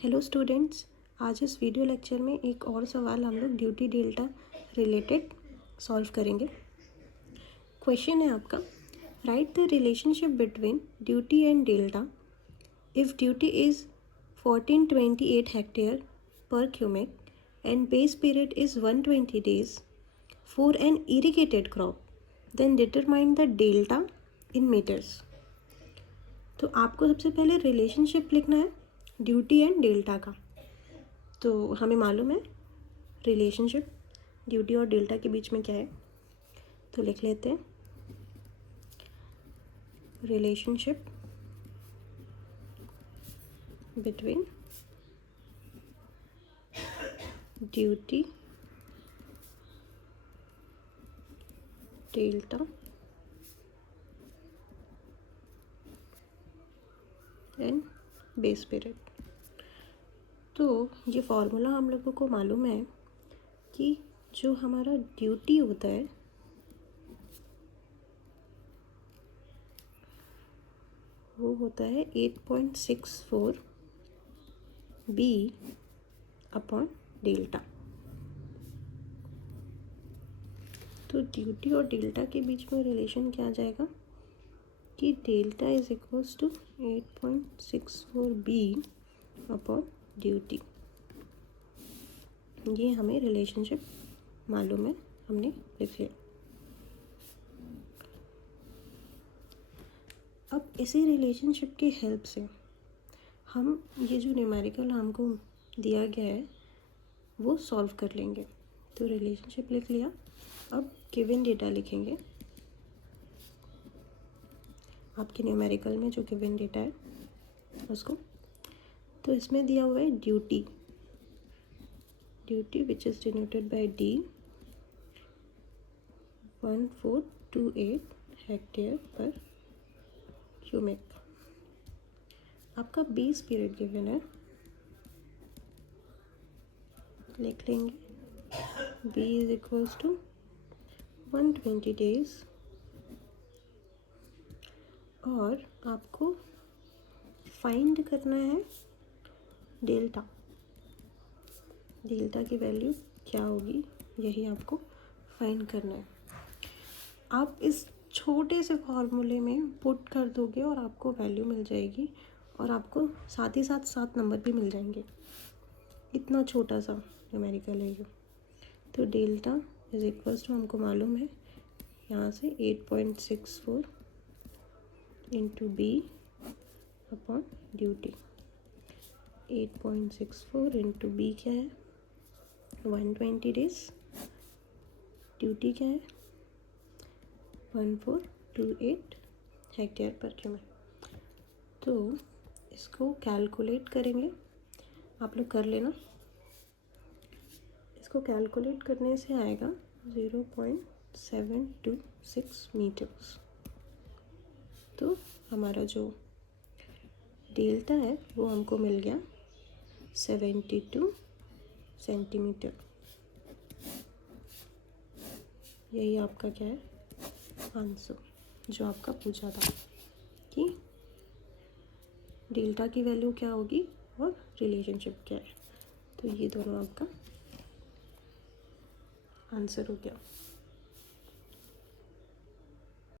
Hello students, आज इस video lecture में एक और सवाल हम लोग ड्यूटी डेल्टा रिलेटेड सॉल्व करेंगे। क्वेश्चन है आपका, right the relationship between duty and delta if duty is 1428 hectare पर cumec and base period is 120 days for an irrigated crop, then determine the delta in metres. तो आपको सबसे पहले relationship लिखना है ड्यूटी एंड डेल्टा का। तो हमें मालूम है रिलेशनशिप ड्यूटी और डेल्टा के बीच में क्या है, तो लिख लेते हैं relationship between duty delta and base period. तो ये फॉर्मूला हम लोगों को मालूम है कि जो हमारा ड्यूटी होता है वो होता है 8.64 बी अपॉन डेल्टा। तो ड्यूटी और डेल्टा के बीच में रिलेशन क्या आ जाएगा कि delta is equals to 8.64 b upon duty. ये हमें रिलेशनशिप मालूम है, हमने लिख लिया। अब इसी रिलेशनशिप की हेल्प से हम ये जो न्यूमेरिकल हमको दिया गया है वो सॉल्व कर लेंगे। तो रिलेशनशिप लिख लिया, अब गिवन डेटा लिखेंगे। आपके न्यूमेरिकल में जो गिवन डेटा है उसको, तो इसमें दिया हुआ है duty which is denoted by D 1428 hectare पर क्यूमिक। आपका बेस पीरियड गिवन है, लिख लेंगे B is equals to 120 days और आपको फाइंड करना है डेल्टा की वैल्यू क्या होगी, यही आपको फाइंड करना है। आप इस छोटे से फॉर्मूले में पुट कर दोगे और आपको वैल्यू मिल जाएगी और आपको साथ ही साथ 7 नंबर भी मिल जाएंगे। इतना छोटा सा न्यूमेरिकल है ये। तो डेल्टा इज इक्वल्स टू हमको मालूम है यहाँ से 8.64 into B upon duty. 8.64 into B क्या है 120 days, ड्यूटी क्या है 1428 हेक्टेयर पर क्यूमिक। तो इसको कैलकुलेट करेंगे, आप लोग कर लेना। इसको कैलकुलेट करने से आएगा 0.726 मीटर्स। तो हमारा जो डेल्टा है वो हमको मिल गया 72 सेंटीमीटर। यही आपका क्या है आंसर, जो आपका पूछा था कि डेल्टा की वैल्यू क्या होगी और रिलेशनशिप क्या है। तो ये दोनों आपका आंसर हो गया।